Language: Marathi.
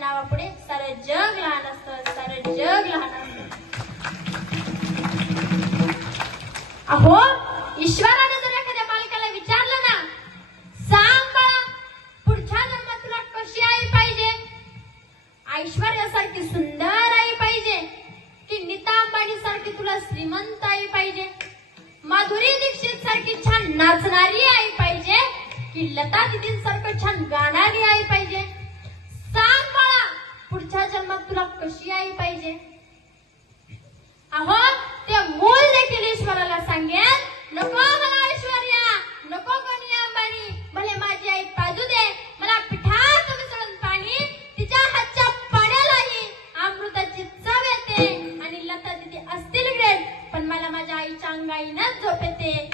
नावापुढे सारं जग लहान असतं, सारं जग लहान असतं. अहो, ईश्वराने जर एखाद्या बालकाला विचारलं ना, सांग बाळा पुढच्या जन्मात तुला कशी आई पाहिजे, ऐश्वर्यासारखी सुंदर आई पाहिजे की नीता अंबानी सारखी तुला श्रीमंत आई पाहिजे, माधुरी दीक्षित सारखी छान नाचणारी आई पाहिजे की लता दीदींसारखं छान गाणारी आई पाहिजे, सांग बाळा पुढच्या जन्मात तुला कशी आई पाहिजे. अहो, ते मूल देखील ईश्वराला सांगेल, नको मला ऐश्वर्या, नको कोणी अंबानी, भले माझी आई पाजू दे, मला पिठात मिसळून पाणी, तिच्या हातच्या पाण्यालाही अमृताची चव येते, आणि लता दीदी असतील ग्रेट पण मला माझ्या आईच्या अंगाईनच झोप येते.